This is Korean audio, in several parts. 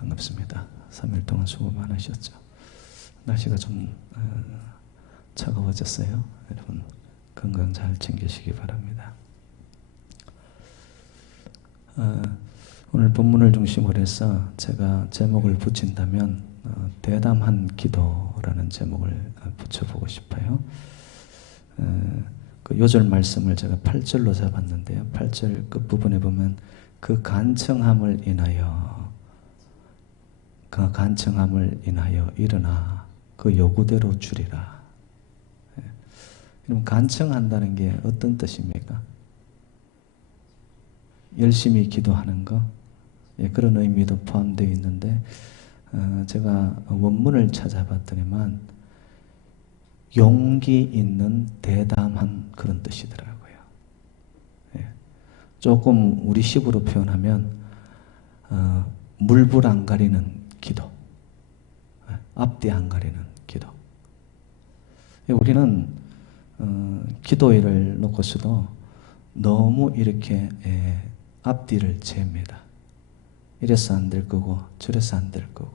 반갑습니다. 3일 동안 수고 많으셨죠. 날씨가 좀 차가워졌어요. 여러분 건강 잘 챙기시기 바랍니다. 오늘 본문을 중심으로 해서 제가 제목을 붙인다면 대담한 기도라는 제목을 붙여보고 싶어요. 그 요절 말씀을 제가 8절로 잡았는데요. 8절 끝부분에 보면 그 간청함을 인하여 일어나 그 요구대로 주리라. 그럼 간청한다는 게 어떤 뜻입니까? 열심히 기도하는 거, 그런 의미도 포함되어 있는데 제가 원문을 찾아봤더니만 용기 있는 대담한 그런 뜻이더라고요. 조금 우리식으로 표현하면 물불 안 가리는 기도, 앞뒤 안 가리는 기도. 우리는 기도일을 놓고서도 너무 이렇게 앞뒤를 잽니다. 이래서 안 될 거고 저래서 안 될 거고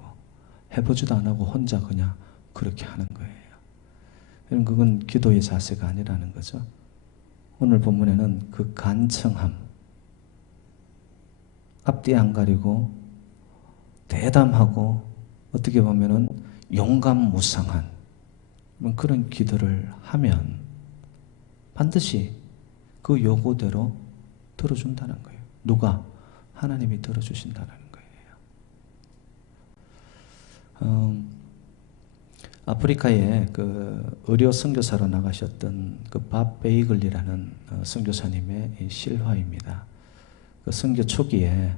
해보지도 안 하고 혼자 그냥 그렇게 하는 거예요. 여러분 그건 기도의 자세가 아니라는 거죠. 오늘 본문에는 그 간청함, 앞뒤 안 가리고 대담하고 어떻게 보면은 용감무쌍한 그런 기도를 하면 반드시 그 요구대로 들어준다는 거예요. 누가? 하나님이 들어주신다는 거예요. 아프리카에 그 의료 선교사로 나가셨던 그 밥 베이글리라는 선교사님의 실화입니다. 그 선교 초기에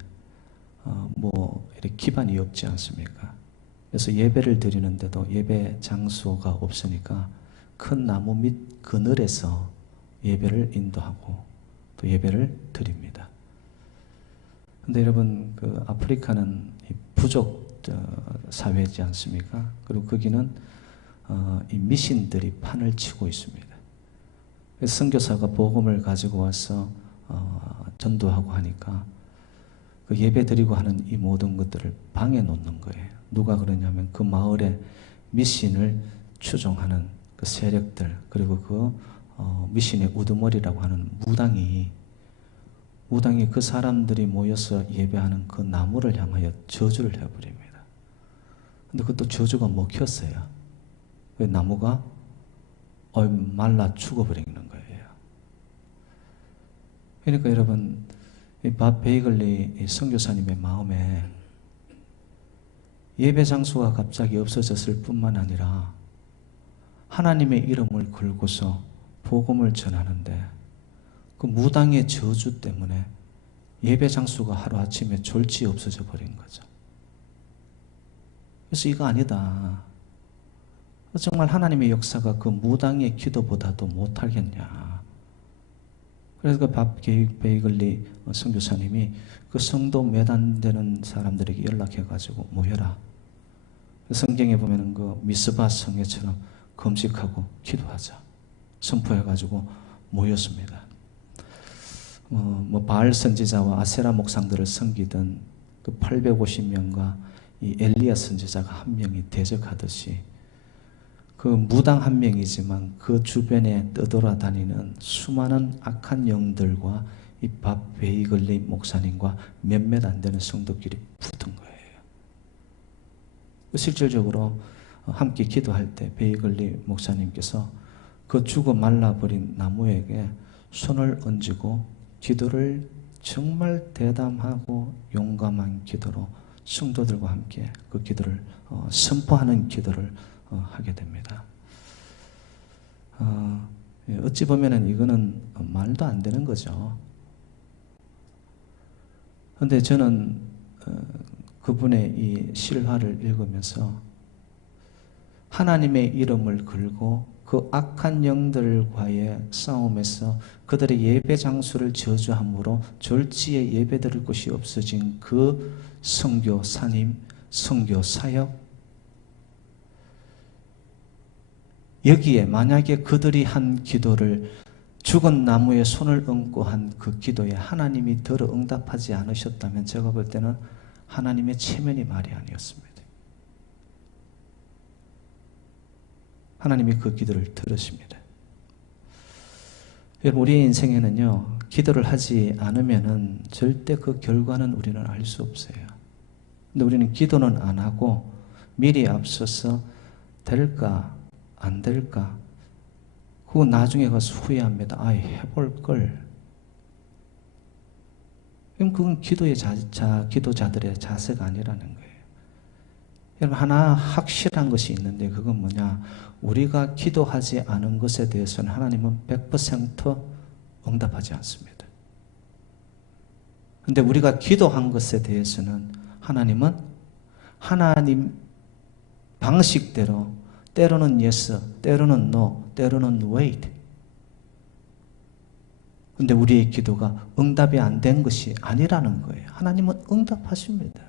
뭐 이렇게 기반이 없지 않습니까? 그래서 예배를 드리는데도 예배 장소가 없으니까 큰 나무 밑 그늘에서 예배를 인도하고 또 예배를 드립니다. 근데 여러분 그 아프리카는 부족 사회지 않습니까? 그리고 거기는 이 미신들이 판을 치고 있습니다. 그래서 선교사가 복음을 가지고 와서 전도하고 하니까 그 예배 드리고 하는 이 모든 것들을 방해 놓는 거예요. 누가 그러냐면 그 마을의 미신을 추종하는 그 세력들, 그리고 그 미신의 우두머리라고 하는 무당이 그 사람들이 모여서 예배하는 그 나무를 향하여 저주를 해버립니다. 근데 그것도 저주가 먹혔어요. 그 나무가 말라 죽어버리는 거예요. 그러니까 여러분 이 밥 베이글리 선교사님의 마음에 예배 장소가 갑자기 없어졌을 뿐만 아니라 하나님의 이름을 걸고서 복음을 전하는데 그 무당의 저주 때문에 예배 장소가 하루아침에 졸지 없어져 버린 거죠. 그래서 이거 아니다. 정말 하나님의 역사가 그 무당의 기도보다도 못하겠냐. 그래서 그 밥 베이글리 선교사님이 그 성도 몇 안 되는 사람들에게 연락해가지고 모여라. 성경에 보면은 그 미스바 성회처럼 금식하고 기도하자. 선포해가지고 모였습니다. 바알 선지자와 아세라 목상들을 섬기던 그 850명과 이 엘리야 선지자가 한 명이 대적하듯이 그 무당 한 명이지만 그 주변에 떠돌아다니는 수많은 악한 영들과 이 밥 베이글리 목사님과 몇몇 안 되는 성도끼리 붙은 거예요. 실질적으로 함께 기도할 때 베이글리 목사님께서 그 죽어 말라버린 나무에게 손을 얹고 기도를 정말 대담하고 용감한 기도로 성도들과 함께 그 기도를 선포하는 기도를 하게 됩니다. 어찌 보면은 이거는 말도 안 되는 거죠. 그런데 저는 그분의 이 실화를 읽으면서 하나님의 이름을 걸고 그 악한 영들과의 싸움에서 그들의 예배 장소를 저주함으로 졸지에 예배 드릴 곳이 없어진 그 선교사님, 선교사역, 여기에 만약에 그들이 한 기도를 죽은 나무에 손을 얹고 한 그 기도에 하나님이 들어 응답하지 않으셨다면 제가 볼 때는 하나님의 체면이 말이 아니었습니다. 하나님이 그 기도를 들으십니다. 여러분, 우리의 인생에는요, 기도를 하지 않으면은 절대 그 결과는 우리는 알 수 없어요. 근데 우리는 기도는 안 하고 미리 앞서서 될까 안 될까, 그거 나중에 가서 후회합니다. 아, 해볼 걸. 그럼 그건 기도자들의 자세가 아니라는 거예요. 여러분, 하나 확실한 것이 있는데 그건 뭐냐? 우리가 기도하지 않은 것에 대해서는 하나님은 100% 응답하지 않습니다. 그런데 우리가 기도한 것에 대해서는 하나님은 하나님 방식대로 때로는 yes, 때로는 no, 때로는 wait. 그런데 우리의 기도가 응답이 안 된 것이 아니라는 거예요. 하나님은 응답하십니다.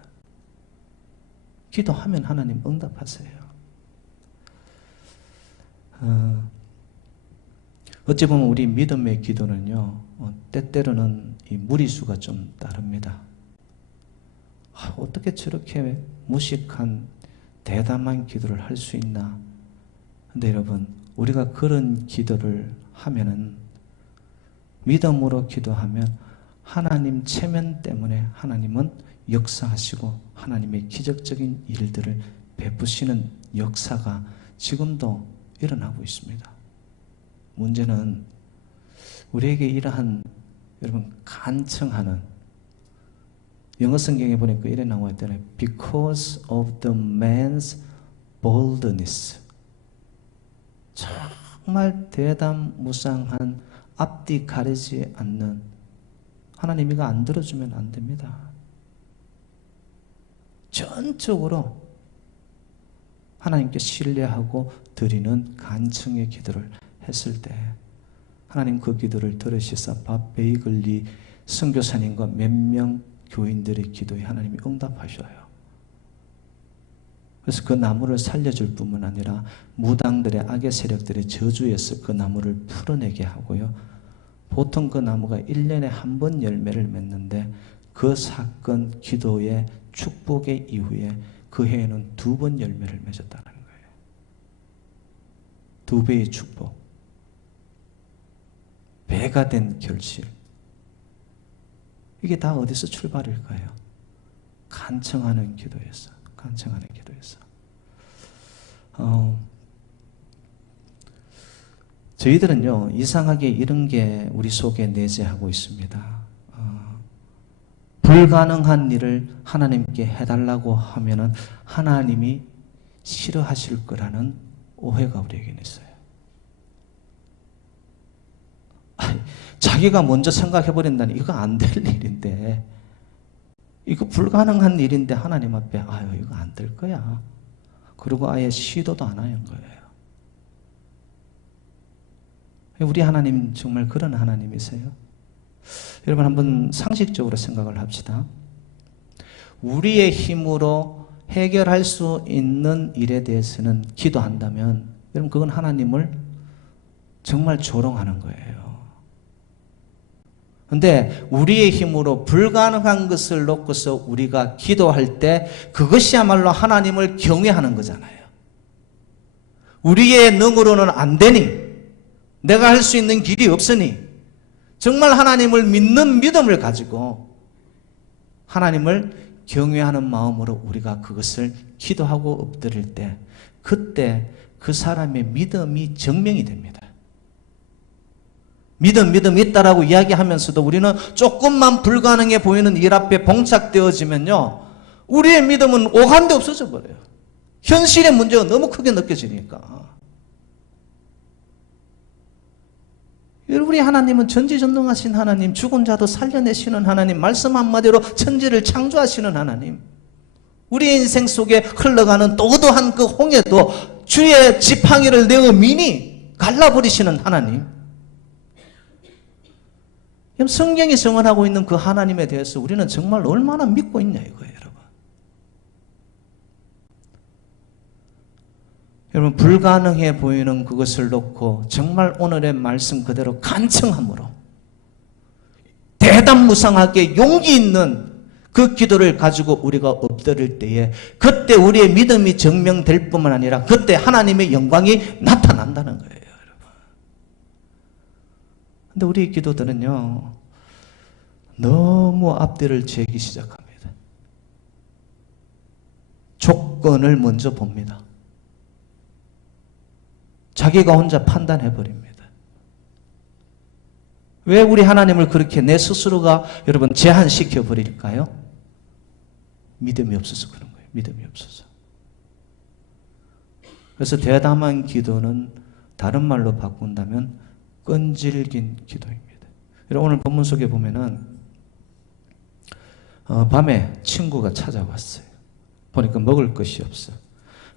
기도하면 하나님 응답하세요. 어찌 보면 우리 믿음의 기도는요, 때때로는 이 무리수가 좀 따릅니다. 어떻게 저렇게 무식한 대담한 기도를 할 수 있나? 근데 여러분, 우리가 그런 기도를 하면은, 믿음으로 기도하면 하나님 체면 때문에 하나님은 역사하시고 하나님의 기적적인 일들을 베푸시는 역사가 지금도 일어나고 있습니다. 문제는 우리에게 이러한, 여러분, 간청하는, 영어 성경에 보니까 이래 나와 있잖아요. Because of the man's boldness. 정말 대담무쌍한, 앞뒤 가리지 않는, 하나님 이거 안 들어주면 안 됩니다. 전적으로 하나님께 신뢰하고 드리는 간청의 기도를 했을 때 하나님 그 기도를 들으시사 밥 베이글리 선교사님과 몇 명 교인들의 기도에 하나님이 응답하셔요. 그래서 그 나무를 살려줄 뿐만 아니라 무당들의 악의 세력들의 저주에서 그 나무를 풀어내게 하고요. 보통 그 나무가 1년에 한 번 열매를 맺는데 그 사건 기도의 축복의 이후에 그 해에는 2번 열매를 맺었다는 거예요. 2배의 축복. 배가 된 결실. 이게 다 어디서 출발일까요? 간청하는 기도에서. 간청하는 기도에서. 저희들은요, 이상하게 이런 게 우리 속에 내재하고 있습니다. 불가능한 일을 하나님께 해달라고 하면은 하나님이 싫어하실 거라는 오해가 우리에게는 있어요. 자기가 먼저 생각해버린다니, 이거 안 될 일인데, 이거 불가능한 일인데 하나님 앞에 아유 이거 안 될 거야. 그리고 아예 시도도 안 하는 거예요. 우리 하나님 정말 그런 하나님이세요? 여러분 한번 상식적으로 생각을 합시다. 우리의 힘으로 해결할 수 있는 일에 대해서는 기도한다면 여러분 그건 하나님을 정말 조롱하는 거예요. 근데 우리의 힘으로 불가능한 것을 놓고서 우리가 기도할 때 그것이야말로 하나님을 경외하는 거잖아요. 우리의 능으로는 안 되니, 내가 할 수 있는 길이 없으니, 정말 하나님을 믿는 믿음을 가지고 하나님을 경외하는 마음으로 우리가 그것을 기도하고 엎드릴 때, 그때 그 사람의 믿음이 증명이 됩니다. 믿음 있다라고 이야기하면서도 우리는 조금만 불가능해 보이는 일 앞에 봉착되어지면요, 우리의 믿음은 오간데 없어져 버려요. 현실의 문제가 너무 크게 느껴지니까. 우리 하나님은 전지전능하신 하나님, 죽은 자도 살려내시는 하나님, 말씀 한마디로 천지를 창조하시는 하나님, 우리의 인생 속에 흘러가는 또 어떠한 그 홍해도 주의 지팡이를 내어 미니 갈라버리시는 하나님, 성경이 증언하고 있는 그 하나님에 대해서 우리는 정말 얼마나 믿고 있냐 이거예요, 여러분. 여러분, 불가능해 보이는 그것을 놓고 정말 오늘의 말씀 그대로 간청함으로 대담무쌍하게 용기 있는 그 기도를 가지고 우리가 엎드릴 때에 그때 우리의 믿음이 증명될 뿐만 아니라 그때 하나님의 영광이 나타난다는 거예요, 여러분. 근데 우리 기도들은요, 너무 앞뒤를 재기 시작합니다. 조건을 먼저 봅니다. 자기가 혼자 판단해버립니다. 왜 우리 하나님을 그렇게 내 스스로가 여러분 제한시켜 버릴까요? 믿음이 없어서 그런 거예요. 믿음이 없어서. 그래서 대담한 기도는 다른 말로 바꾼다면 끈질긴 기도입니다. 여러분 오늘 본문 속에 보면은 밤에 친구가 찾아왔어요. 보니까 먹을 것이 없어.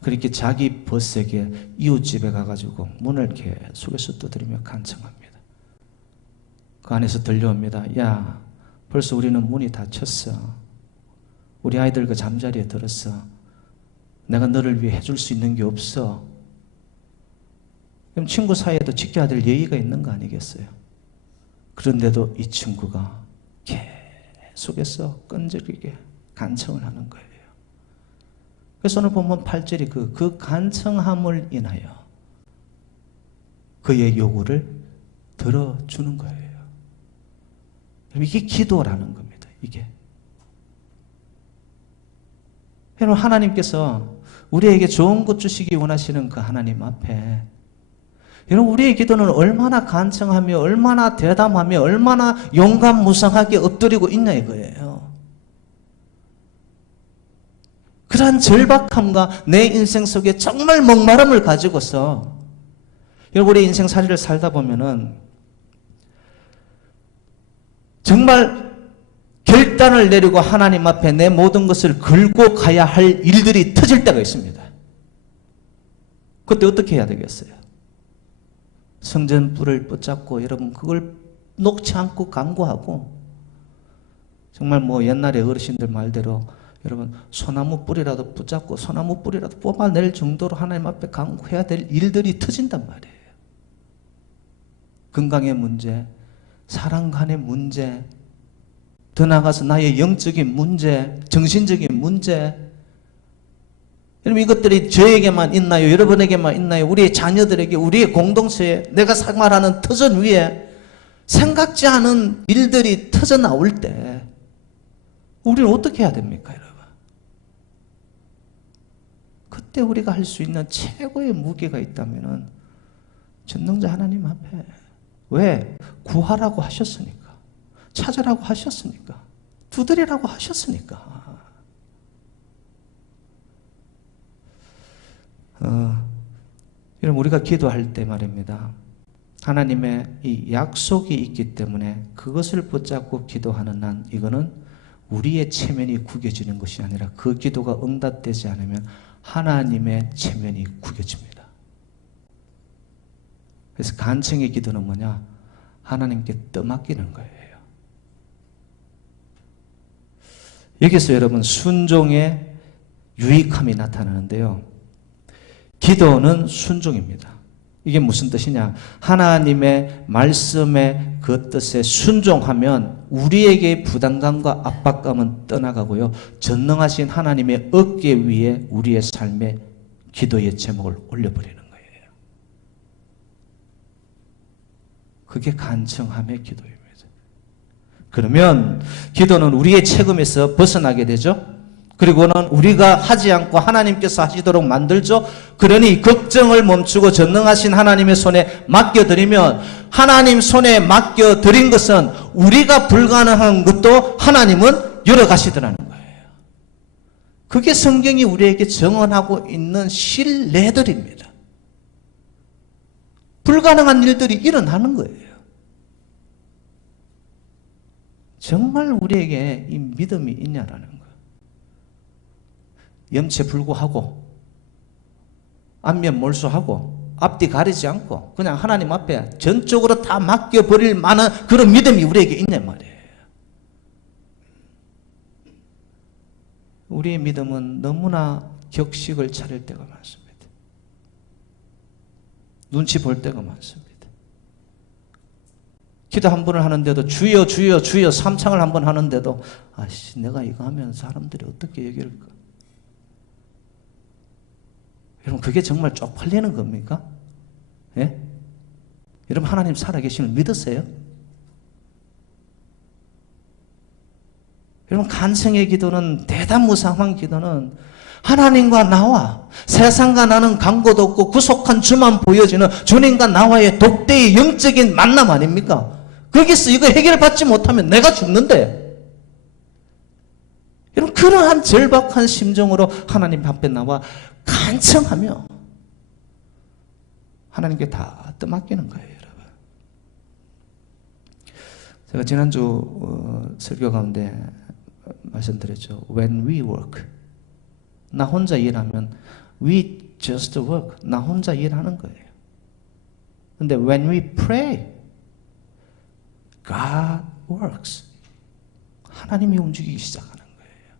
그렇게 자기 벗에게 이웃집에 가가지고 문을 계속해서 두드리며 간청합니다. 그 안에서 들려옵니다. 야, 벌써 우리는 문이 닫혔어. 우리 아이들 그 잠자리에 들었어. 내가 너를 위해 해줄 수 있는 게 없어. 그럼 친구 사이에도 지켜야 될 예의가 있는 거 아니겠어요? 그런데도 이 친구가 계속해서 끈질기게 간청을 하는 거예요. 그래서 오늘 보면 8절이 그 간청함을 인하여 그의 요구를 들어주는 거예요. 이게 기도라는 겁니다. 이게. 여러분 하나님께서 우리에게 좋은 것 주시기 원하시는 그 하나님 앞에 여러분 우리의 기도는 얼마나 간청하며 얼마나 대담하며 얼마나 용감무성하게 엎드리고 있냐 이거예요. 그러한 절박함과 내 인생 속에 정말 목마름을 가지고서 여러분 우리 인생 사리를 살다 보면은 정말 결단을 내리고 하나님 앞에 내 모든 것을 걸고 가야 할 일들이 터질 때가 있습니다. 그때 어떻게 해야 되겠어요? 성전 뿔을 붙잡고 여러분 그걸 놓지 않고 간구하고 정말 뭐 옛날에 어르신들 말대로 여러분 소나무 뿌리라도 붙잡고 소나무 뿌리라도 뽑아낼 정도로 하나님 앞에 간구해야 될 일들이 터진단 말이에요. 건강의 문제, 사랑 간의 문제, 더 나아가서 나의 영적인 문제, 정신적인 문제. 여러분 이것들이 저에게만 있나요? 여러분에게만 있나요? 우리의 자녀들에게, 우리의 공동체에, 내가 생활하는 터전 위에 생각지 않은 일들이 터져 나올 때 우리는 어떻게 해야 됩니까, 여러분? 그때 우리가 할 수 있는 최고의 무기가 있다면은 전능자 하나님 앞에 왜? 구하라고 하셨으니까. 찾으라고 하셨으니까. 두드리라고 하셨으니까. 여러분 우리가 기도할 때 말입니다. 하나님의 이 약속이 있기 때문에 그것을 붙잡고 기도하는 한 이거는 우리의 체면이 구겨지는 것이 아니라 그 기도가 응답되지 않으면 하나님의 체면이 구겨집니다. 그래서 간청의 기도는 뭐냐? 하나님께 떠맡기는 거예요. 여기서 여러분 순종의 유익함이 나타나는데요. 기도는 순종입니다. 이게 무슨 뜻이냐? 하나님의 말씀의 그 뜻에 순종하면 우리에게 부담감과 압박감은 떠나가고요. 전능하신 하나님의 어깨 위에 우리의 삶의 기도의 제목을 올려버리는 거예요. 그게 간청함의 기도입니다. 그러면 기도는 우리의 책임에서 벗어나게 되죠. 그리고는 우리가 하지 않고 하나님께서 하시도록 만들죠. 그러니 걱정을 멈추고 전능하신 하나님의 손에 맡겨드리면 하나님 손에 맡겨드린 것은 우리가 불가능한 것도 하나님은 열어가시더라는 거예요. 그게 성경이 우리에게 정언하고 있는 신뢰들입니다. 불가능한 일들이 일어나는 거예요. 정말 우리에게 이 믿음이 있냐라는 거예요. 염체불구하고 안면 몰수하고 앞뒤 가리지 않고 그냥 하나님 앞에 전적으로 다 맡겨버릴 만한 그런 믿음이 우리에게 있냔 말이에요. 우리의 믿음은 너무나 격식을 차릴 때가 많습니다. 눈치 볼 때가 많습니다. 기도 한 번을 하는데도 주여 주여 주여 삼창을 한 번 하는데도 아씨 내가 이거 하면 사람들이 어떻게 얘기할까? 여러분 그게 정말 쪽팔리는 겁니까? 예? 여러분 하나님 살아계심을 믿으세요? 여러분 간청의 기도는 대담무상한 기도는 하나님과 나와 세상과 나는 간고도 없고 구속한 주만 보여지는 주님과 나와의 독대의 영적인 만남 아닙니까? 거기서 이거 해결받지 못하면 내가 죽는데 여러분 그러한 절박한 심정으로 하나님 앞에 나와 간청하며 하나님께 다 떠맡기는 거예요. 여러분 제가 지난주 설교 가운데 말씀드렸죠. When we work 나 혼자 일하면 we just work 나 혼자 일하는 거예요. 근데 when we pray God works 하나님이 움직이기 시작하는 거예요.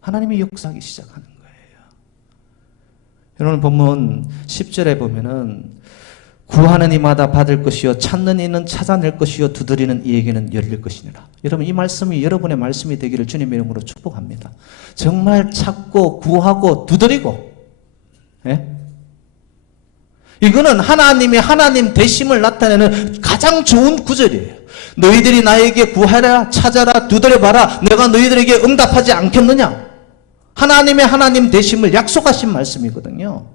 하나님이 역사하기 시작하는 거예요. 여러분 본문 10절에 보면은 구하는 이마다 받을 것이요 찾는 이는 찾아낼 것이요 두드리는 이에게는 열릴 것이니라. 여러분 이 말씀이 여러분의 말씀이 되기를 주님의 이름으로 축복합니다. 정말 찾고 구하고 두드리고 예? 이거는 하나님이 하나님 되심을 나타내는 가장 좋은 구절이에요. 너희들이 나에게 구하라 찾아라 두드려봐라 내가 너희들에게 응답하지 않겠느냐. 하나님의 하나님 되심을 약속하신 말씀이거든요.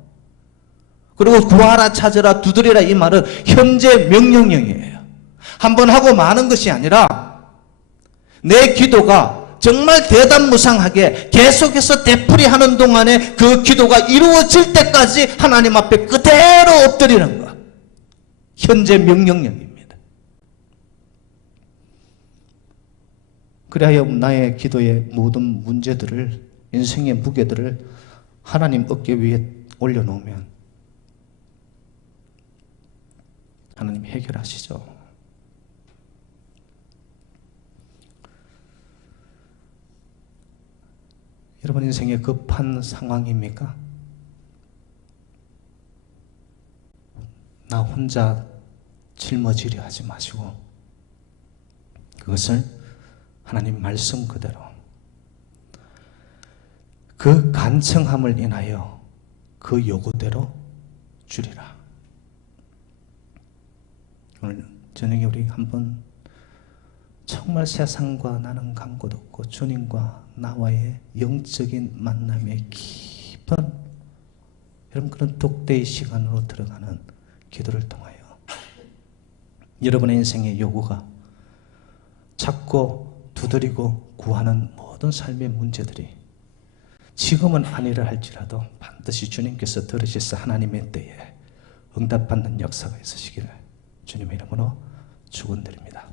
그리고 구하라 찾으라 두드리라 이 말은 현재 명령형이에요. 한번 하고 마는 것이 아니라 내 기도가 정말 대담무상하게 계속해서 되풀이하는 동안에 그 기도가 이루어질 때까지 하나님 앞에 그대로 엎드리는 것. 현재 명령형입니다. 그래야 나의 기도의 모든 문제들을 인생의 무게들을 하나님 어깨 위에 올려놓으면 하나님 해결하시죠. 여러분 인생에 급한 상황입니까? 나 혼자 짊어지려 하지 마시고 그것을 하나님 말씀 그대로 그 간청함을 인하여 그 요구대로 주리라. 오늘 저녁에 우리 한번 정말 세상과 나는 간고도 없고 주님과 나와의 영적인 만남의 깊은 여러분 그런 독대의 시간으로 들어가는 기도를 통하여 여러분의 인생의 요구가 찾고 두드리고 구하는 모든 삶의 문제들이 지금은 아니라 할지라도 반드시 주님께서 들으셔서 하나님의 때에 응답받는 역사가 있으시기를 주님의 이름으로 축원드립니다.